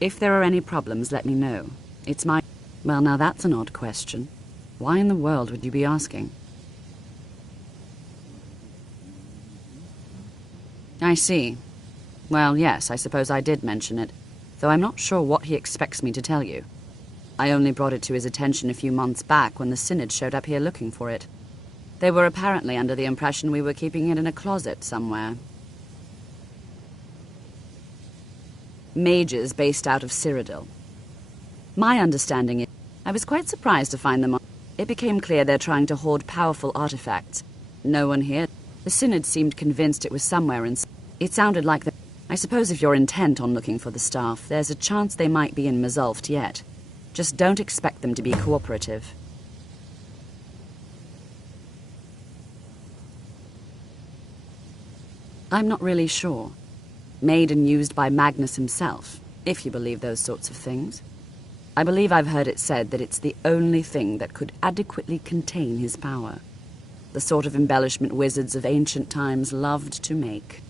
If there are any problems, let me know. It's my... Well, now that's an odd question. Why in the world would you be asking? I see. Well, yes, I suppose I did mention it, though I'm not sure what he expects me to tell you. I only brought it to his attention a few months back when the Synod showed up here looking for it. They were apparently under the impression we were keeping it in a closet somewhere. Mages based out of Cyrodiil. My understanding is, I was quite surprised to find them on. It became clear they're trying to hoard powerful artifacts. No one here. The Synod seemed convinced it was somewhere in... It sounded like the... I suppose if you're intent on looking for the staff, there's a chance they might be in Mazulft yet. Just don't expect them to be cooperative. I'm not really sure. Made and used by Magnus himself, if you believe those sorts of things. I believe I've heard it said that it's the only thing that could adequately contain his power. The sort of embellishment wizards of ancient times loved to make.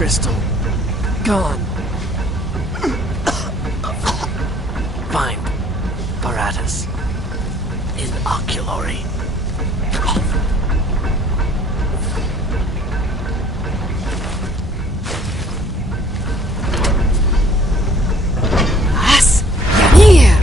Crystal. Gone. Find apparatus. Inoculary. Us? Here!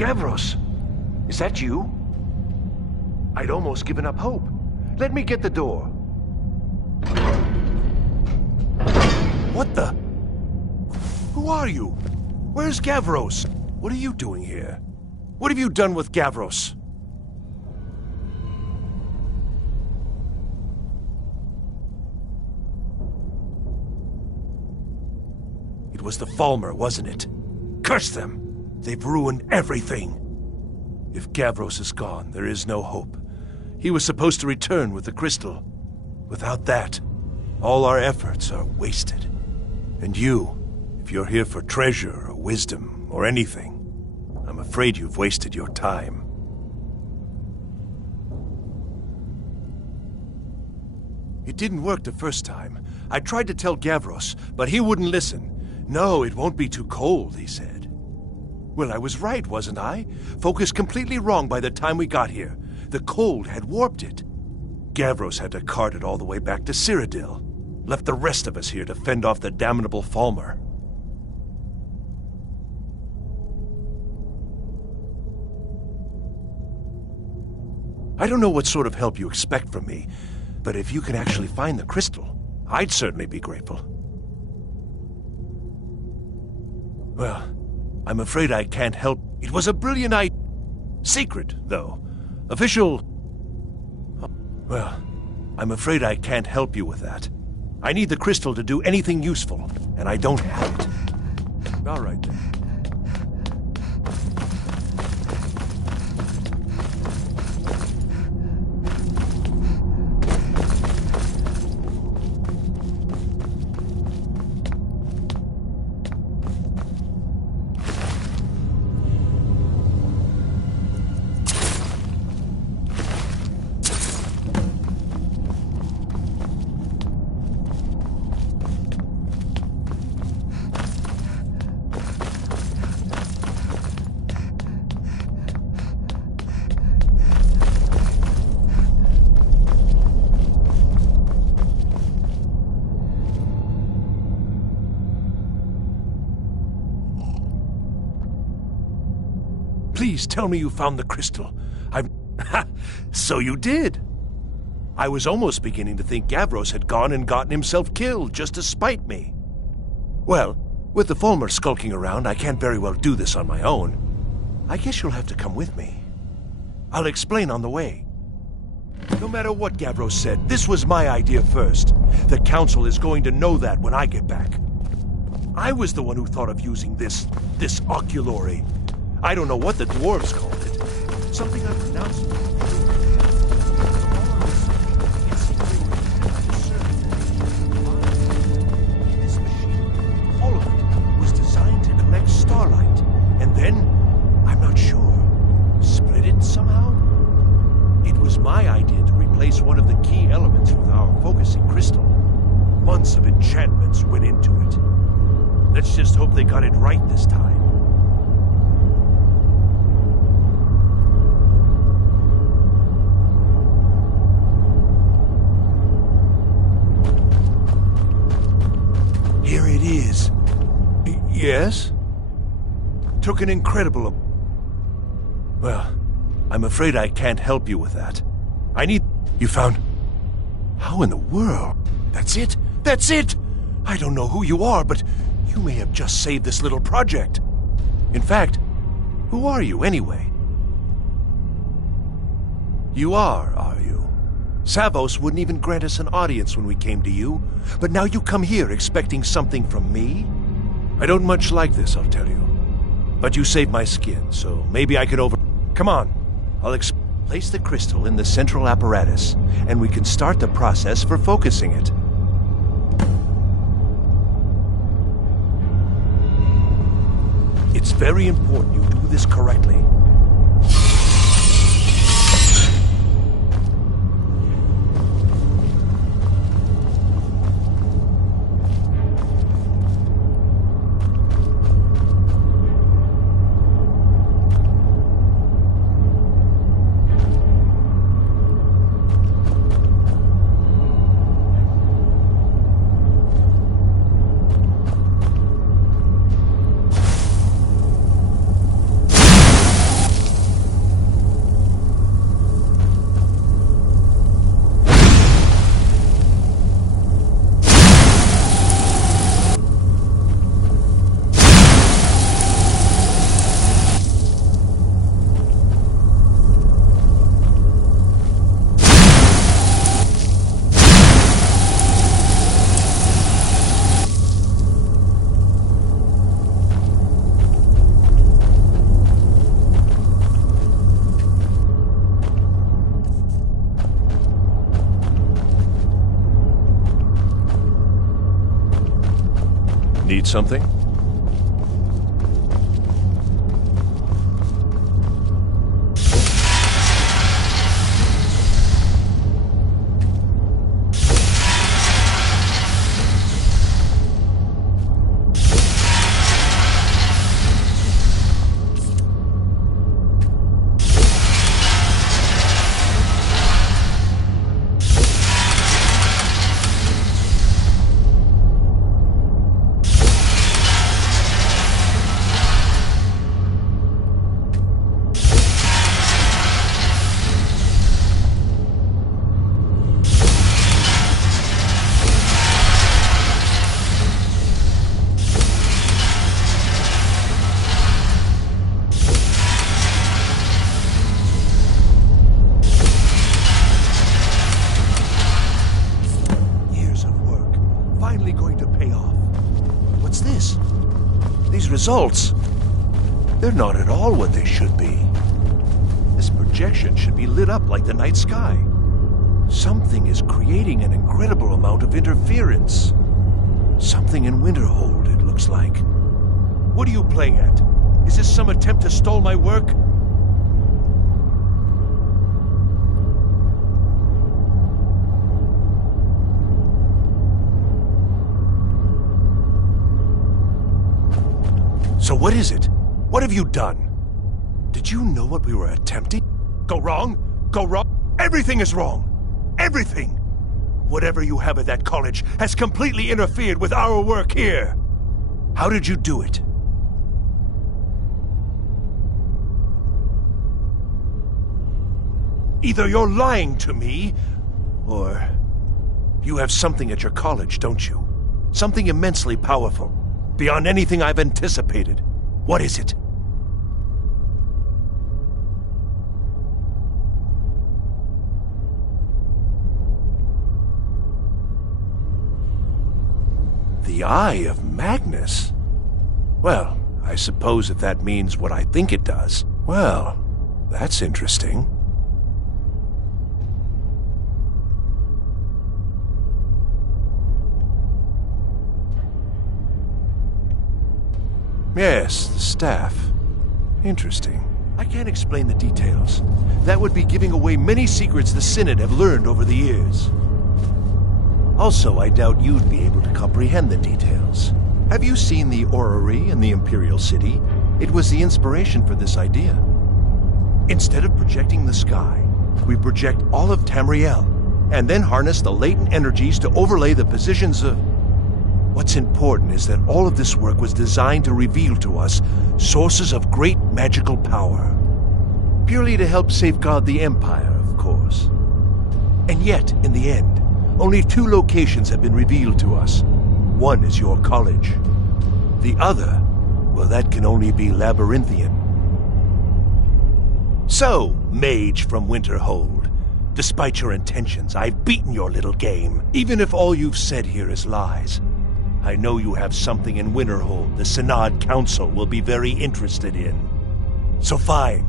Gavros, is that you? I'd almost given up hope. Let me get the door. What the? Who are you? Where's Gavros? What are you doing here? What have you done with Gavros? It was the Falmer, wasn't it? Curse them! They've ruined everything! If Gavros is gone, there is no hope. He was supposed to return with the crystal. Without that, all our efforts are wasted. And you, if you're here for treasure or wisdom or anything, I'm afraid you've wasted your time. It didn't work the first time. I tried to tell Gavros, but he wouldn't listen. No, it won't be too cold, he said. Well, I was right, wasn't I? Focused completely wrong by the time we got here. The cold had warped it. Gavros had to cart it all the way back to Cyrodiil. Left the rest of us here to fend off the damnable Falmer. I don't know what sort of help you expect from me, but if you can actually find the crystal, I'd certainly be grateful. Well, I'm afraid I can't help. It was a brilliant idea. Secret, though. Official... Well, I'm afraid I can't help you with that. I need the crystal to do anything useful, and I don't have it. All right, then. Please tell me you found the crystal. So you did. I was almost beginning to think Gavros had gone and gotten himself killed just to spite me. Well, with the Falmer skulking around, I can't very well do this on my own. I guess you'll have to come with me. I'll explain on the way. No matter what Gavros said, this was my idea first. The Council is going to know that when I get back. I was the one who thought of using this oculory. I don't know what the dwarves called it. Something unpronounced. This machine, all of it, was designed to collect starlight. And then, I'm not sure, split it somehow? It was my idea to replace one of the key elements with our focusing crystal. Months of enchantments went into it. Let's just hope they got it right this time. Here it is. Yes? Took an incredible... Well, I'm afraid I can't help you with that. I need... You found... How in the world? That's it? That's it! I don't know who you are, but you may have just saved this little project. In fact, who are you anyway? You are you? Savos wouldn't even grant us an audience when we came to you, but now you come here expecting something from me? I don't much like this, I'll tell you. But you saved my skin, so maybe I can Come on, I'll place the crystal in the central apparatus, and we can start the process for focusing it. It's very important you do this correctly. something? Results. They're not at all what they should be. This projection should be lit up like the night sky. Something is creating an incredible amount of interference. Something in Winterhold, it looks like. What are you playing at? Is this some attempt to stall my work? So what is it? What have you done? Did you know what we were attempting? Go wrong? Go wrong? Everything is wrong! Everything! Whatever you have at that college has completely interfered with our work here! How did you do it? Either you're lying to me, or you have something at your college, don't you? Something immensely powerful. Beyond anything I've anticipated. What is it? The Eye of Magnus? Well, I suppose if that means what I think it does. Well, that's interesting. Yes, the staff. Interesting. I can't explain the details. That would be giving away many secrets the Synod have learned over the years. Also, I doubt you'd be able to comprehend the details. Have you seen the orrery in the Imperial City? It was the inspiration for this idea. Instead of projecting the sky, we project all of Tamriel, and then harness the latent energies to overlay the positions of... What's important is that all of this work was designed to reveal to us sources of great magical power. Purely to help safeguard the Empire, of course. And yet, in the end, only 2 locations have been revealed to us. One is your college. The other, well, that can only be Labyrinthian. So, mage from Winterhold, despite your intentions, I've beaten your little game, even if all you've said here is lies. I know you have something in Winterhold the Synod Council will be very interested in. So fine.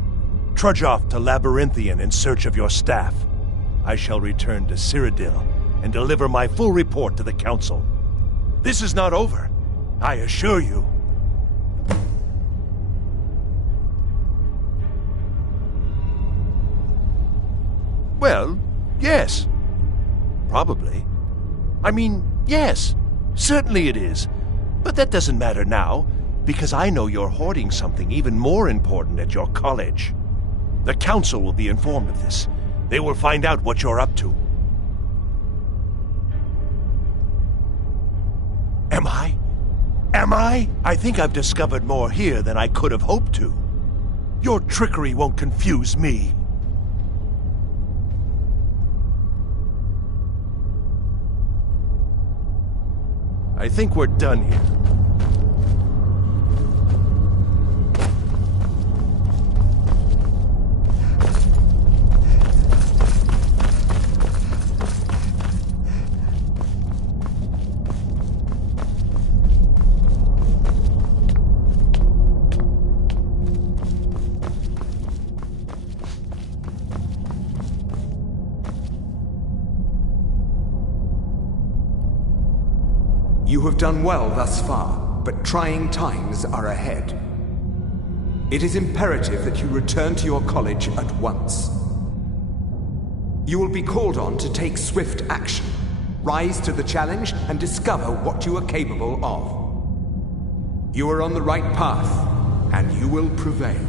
Trudge off to Labyrinthian in search of your staff. I shall return to Cyrodiil and deliver my full report to the Council. This is not over, I assure you. Well, yes. Probably. I mean, yes. Certainly it is. But that doesn't matter now, because I know you're hoarding something even more important at your college. The Council will be informed of this. They will find out what you're up to. Am I? Am I? I think I've discovered more here than I could have hoped to. Your trickery won't confuse me. I think we're done here. You have done well thus far. but trying times are ahead. It is imperative that you return to your college at once. You will be called on to take swift action, rise to the challenge, and discover what you are capable of. You are on the right path, and you will prevail.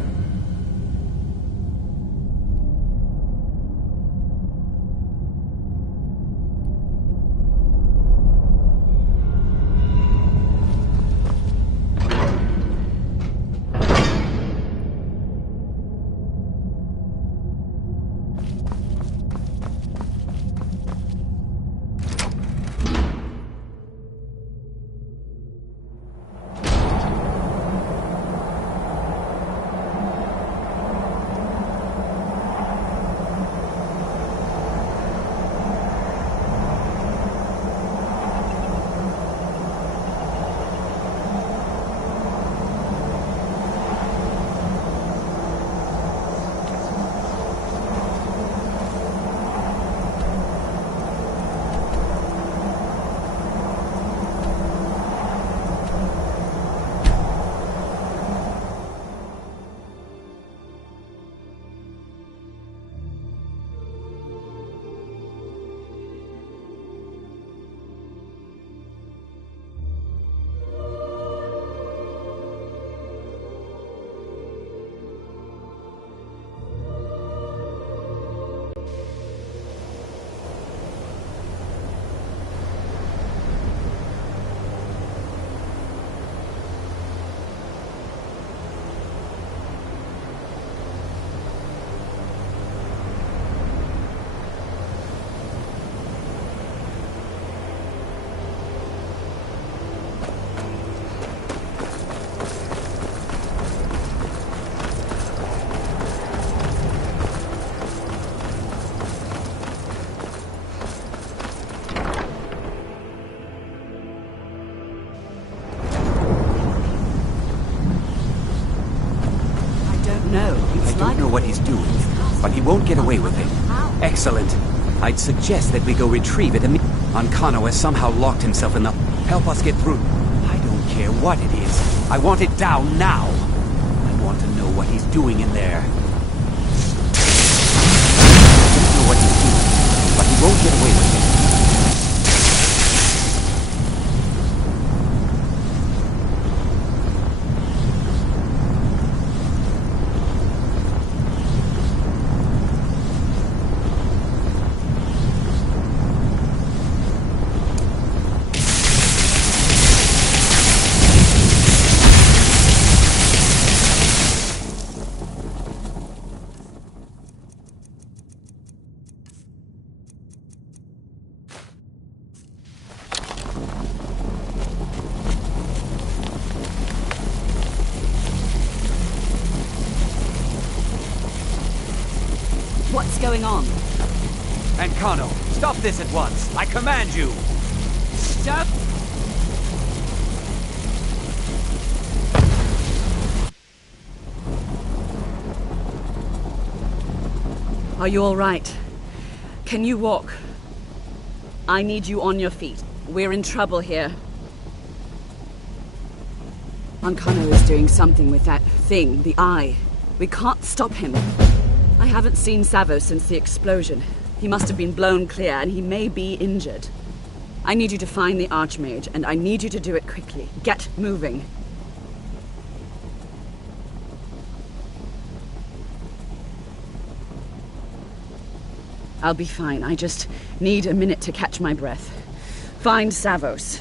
I don't know what he's doing, but he won't get away with it. Excellent. I'd suggest that we go retrieve it immediately. Ancano has somehow locked himself in the... Help us get through. I don't care what it is. I want it down now. I want to know what he's doing in there. I don't know what he's doing, but he won't get away with it. What's going on? Ancano, stop this at once! I command you! Stop! Are you all right? Can you walk? I need you on your feet. We're in trouble here. Ancano is doing something with that thing, the eye. We can't stop him. I haven't seen Savo since the explosion. He must have been blown clear, and he may be injured. I need you to find the Archmage, and I need you to do it quickly. Get moving. I'll be fine. I just need a minute to catch my breath. Find Savos.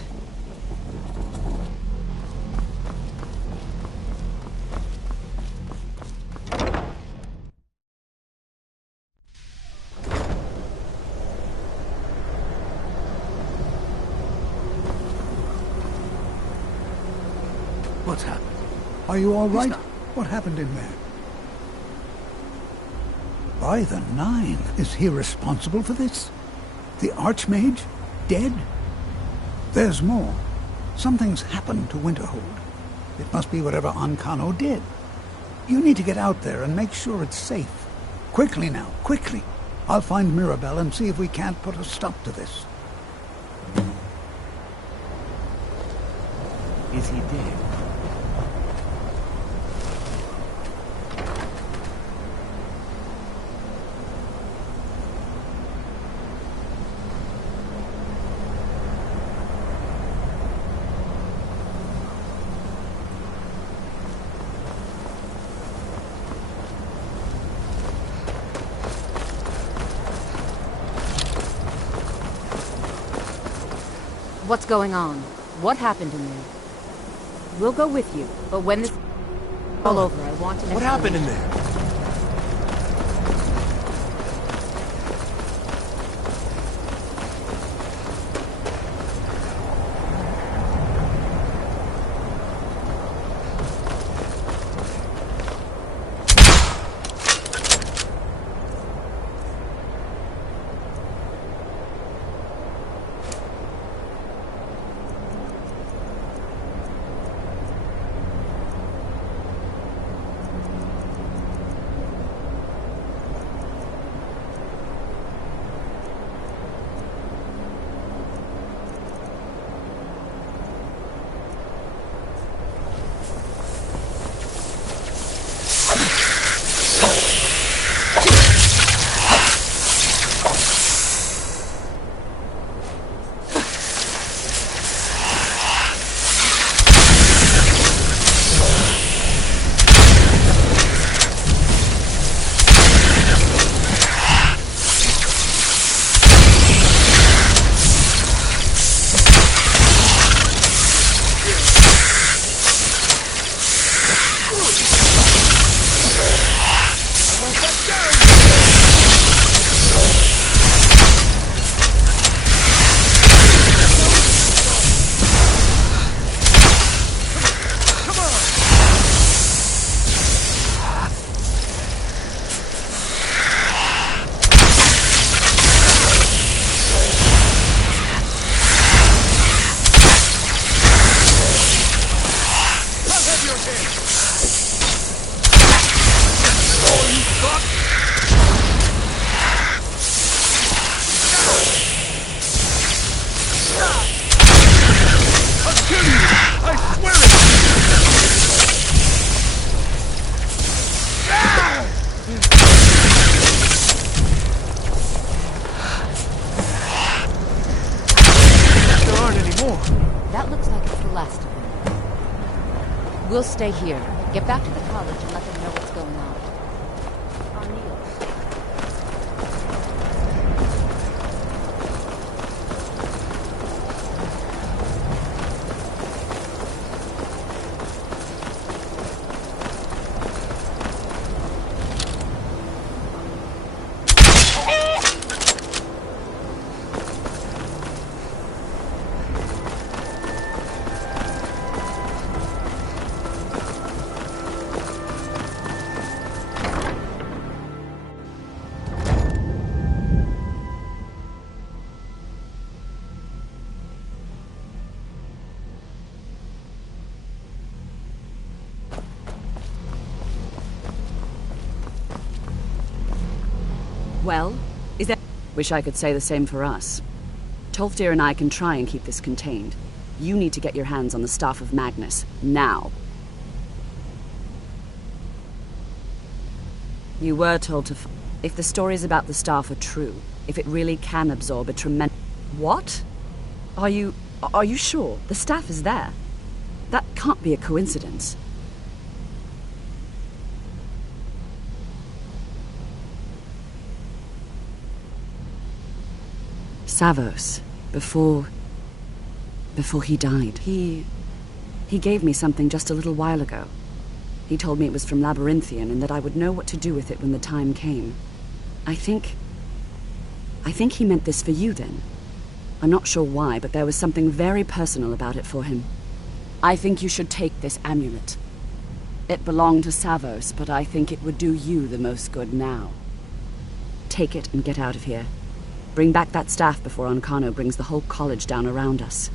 What's happened? Are you all right? What happened in there? By the Nine, is he responsible for this? The Archmage? Dead? There's more. Something's happened to Winterhold. It must be whatever Ancano did. You need to get out there and make sure it's safe. Quickly now, quickly. I'll find Mirabelle and see if we can't put a stop to this. Is he dead? What's going on? What happened in there? We'll go with you, but when this all over, I want to know. What happened in there? We'll stay here. Get back to the college and let them know what's going on. Well, is that... Wish I could say the same for us. Tolfdir and I can try and keep this contained. You need to get your hands on the Staff of Magnus, now. You were told to... If the stories about the Staff are true, if it really can absorb a tremendous... What? Are you sure? The Staff is there. That can't be a coincidence. Savos, before he died, he gave me something just a little while ago. He told me it was from Labyrinthian and that I would know what to do with it when the time came. I think he meant this for you then. I'm not sure why, but there was something very personal about it for him. I think you should take this amulet. It belonged to Savos, but I think it would do you the most good now. Take it and get out of here. Bring back that staff before Ancano brings the whole college down around us.